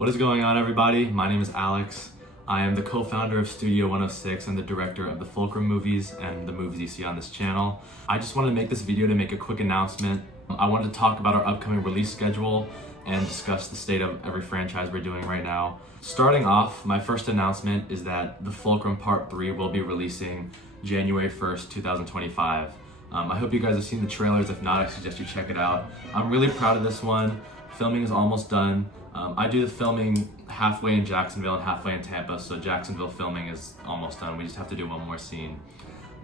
What is going on, everybody? My name is Alex. I am the co-founder of Studio 106 and the director of the Fulcrum movies and the movies you see on this channel. I just wanted to make this video to make a quick announcement. I wanted to talk about our upcoming release schedule and discuss the state of every franchise we're doing right now. Starting off, my first announcement is that the Fulcrum Part 3 will be releasing January 1st, 2025. I hope you guys have seen the trailers. If not, I suggest you check it out. I'm really proud of this one. Filming is almost done. I do the filming halfway in Jacksonville and halfway in Tampa, so Jacksonville filming is almost done. We just have to do one more scene.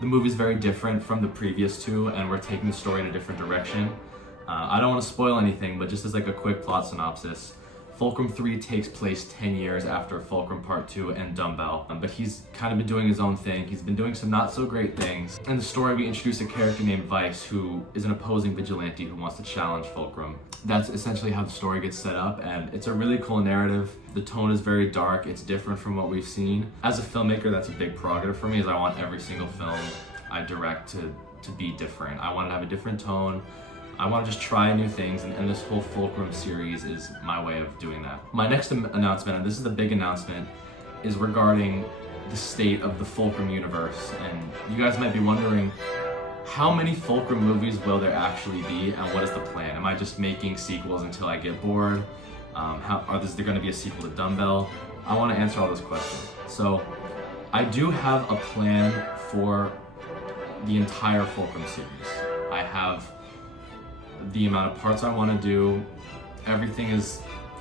The movie is very different from the previous two, and we're taking the story in a different direction. I don't want to spoil anything, but just as like a quick plot synopsis, Fulcrum 3 takes place 10 years after Fulcrum Part 2 and Dumbbell, but he's kind of been doing his own thing. He's been doing some not so great things. In the story, we introduce a character named Vice, who is an opposing vigilante who wants to challenge Fulcrum. That's essentially how the story gets set up, and it's a really cool narrative. The tone is very dark. It's different from what we've seen. As a filmmaker, that's a big prerogative for me, is I want every single film I direct to be different. I want to have a different tone. I want to just try new things, and this whole Fulcrum series is my way of doing that. My next announcement, and this is the big announcement, is regarding the state of the Fulcrum universe. And you guys might be wondering, how many Fulcrum movies will there actually be, and what is the plan? Am I just making sequels until I get bored? Is there going to be a sequel to Dumbbell? I want to answer all those questions. So I do have a plan for the entire Fulcrum series. I have the amount of parts I want to do. Everything is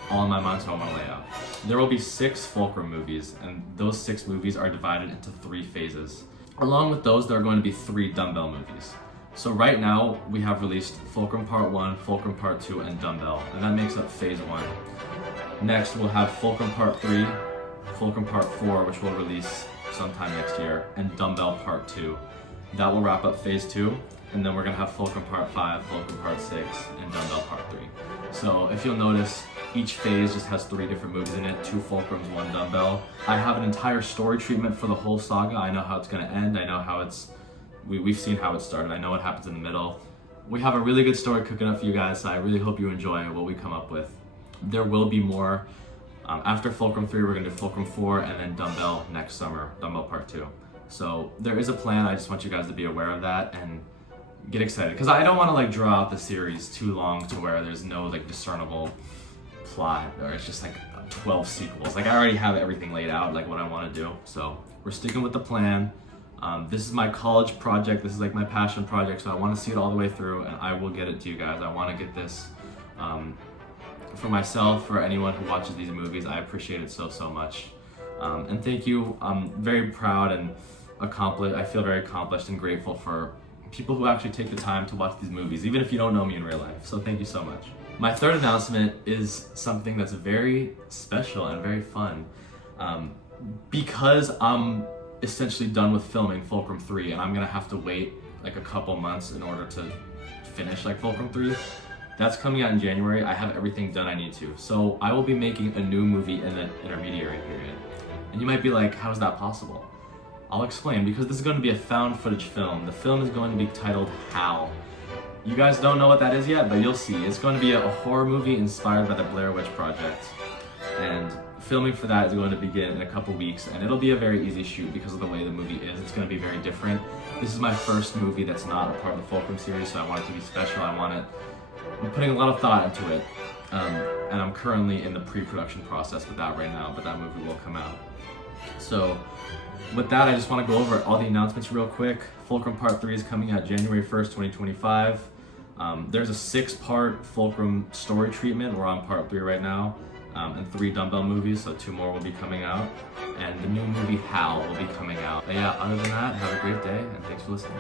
all in my mind, so I want to lay out. There will be 6 Fulcrum movies, and those 6 movies are divided into 3 phases. Along with those, there are going to be 3 Dumbbell movies. So right now, we have released Fulcrum Part 1, Fulcrum Part 2, and Dumbbell, and that makes up Phase 1. Next, we'll have Fulcrum Part 3, Fulcrum Part 4, which will release sometime next year, and Dumbbell Part 2. That will wrap up Phase 2. And then we're gonna have Fulcrum Part 5, Fulcrum Part 6, and Dumbbell Part 3. So if you'll notice, each phase just has 3 different movies in it, 2 Fulcrums, 1 Dumbbell. I have an entire story treatment for the whole saga. I know how it's gonna end. I know how we've seen how it started. I know what happens in the middle. We have a really good story cooking up for you guys, so I really hope you enjoy what we come up with. There will be more. After Fulcrum 3, we're gonna do Fulcrum 4, and then Dumbbell next summer, Dumbbell Part 2. So there is a plan. I just want you guys to be aware of that and get excited, because I don't want to draw out the series too long to where there's no discernible plot, or it's just 12 sequels. I already have everything laid out, what I want to do. So we're sticking with the plan. This is my college project. This is my passion project, so I want to see it all the way through, and I will get it to you guys. I want to get this for myself, for anyone who watches these movies. I appreciate it so much, and thank you. I'm very proud and accomplished. I feel very accomplished and grateful for people who actually take the time to watch these movies, even if you don't know me in real life. So thank you so much. My third announcement is something that's very special and very fun. Because I'm essentially done with filming Fulcrum 3, and I'm gonna have to wait a couple months in order to finish Fulcrum 3. That's coming out in January. I have everything done I need to. So I will be making a new movie in the intermediary period. And you might be like, how is that possible? I'll explain, because this is going to be a found footage film. The film is going to be titled Hal. You guys don't know what that is yet, but you'll see. It's going to be a horror movie inspired by the Blair Witch Project. And filming for that is going to begin in a couple weeks, and it'll be a very easy shoot because of the way the movie is. It's going to be very different. This is my first movie that's not a part of the Fulcrum series, so I want it to be special. I'm putting a lot of thought into it. And I'm currently in the pre-production process with that right now, but that movie will come out. So with that, I just want to go over all the announcements real quick. Fulcrum Part 3 is coming out January 1st, 2025. There's a 6-part Fulcrum story treatment. We're on Part 3 right now, and 3 Dumbbell movies, so 2 more will be coming out. And the new movie Hal will be coming out. But yeah, other than that, have a great day, and thanks for listening.